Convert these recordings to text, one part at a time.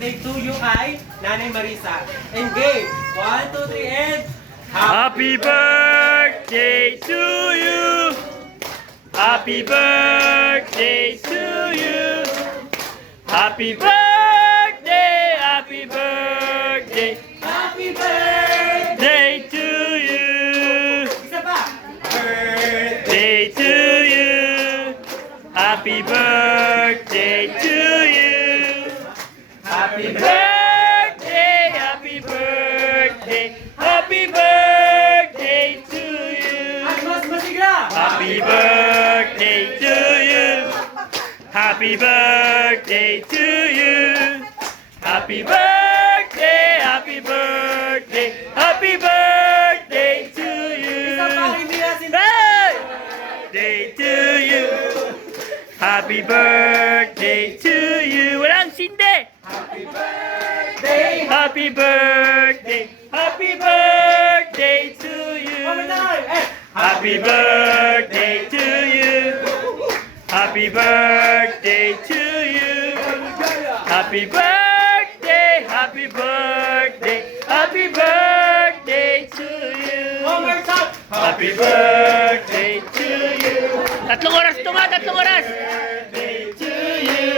Take 2 yung ay Nanay Marisa. And game. 1, 2, 3, and... Happy birthday to you. Happy birthday to you. Happy birthday, happy birthday, Happy birthday! day to you. Isa pa! Birthday! Day to you. Happy birthday to you. Happy birthday, happy birthday, happy birthday to you. At mas masigla! Happy birthday to you. Happy birthday to you. Happy birthday, happy birthday, happy birthday to you. Isa pa, hindi nasin... Hey! Day to you. Happy birthday to you. Walang sindi. Happy birthday! Happy birthday. Happy birthday to you. One more time! Eh! Happy birthday to you. Happy birthday to you. Happy birthday. Happy birthday. Happy birthday to you. One more time! Happy birthday to you. Tatlong oras to nga, tatlong oras. Birthday to you.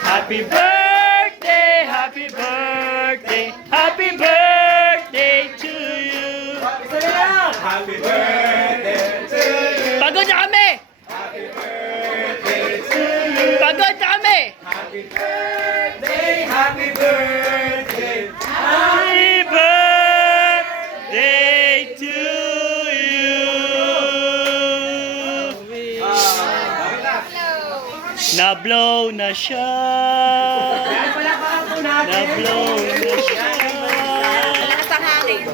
Happy birthday, happy birthday, happy birthday to you. Isa na lang! Happy birthday to you! Pagod na kami! Happy birthday to you! Pagod na kami! Happy birthday! Happy birthday! Happy birthday to you. Na-blow na siya. Yan pala pa po natin! Na-blow na siya. Sa hangin.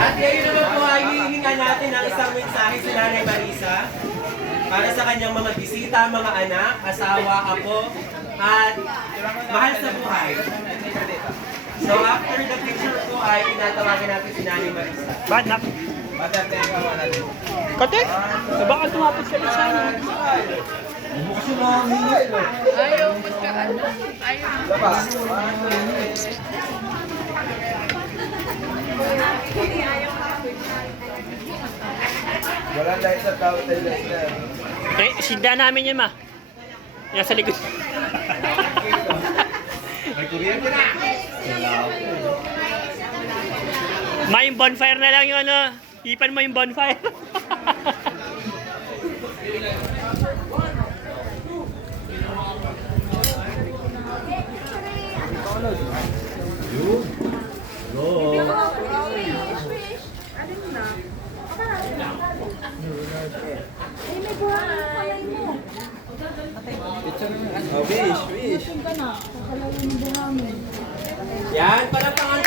At ngayon naman po ay hihingan natin ang isang mensahe si Nanay Marisa para sa kanyang mga bisita, mga anak, asawa, apo, at mahal sa buhay. So after the picture po ay tinatawagan natin si Nanay Marisa. Ba't na? Kate? Baka tumapit ka sa amin. Ayaw magka ano. Ayaw. Wala dahil sa tao tayo na. Eh, sinda namin yun, ma. Yan sa likod. May kuryente na. Ma, yung bonfire na lang yung ano. Ipan mo yung bonfire. Oh, wish. Yan, palapangan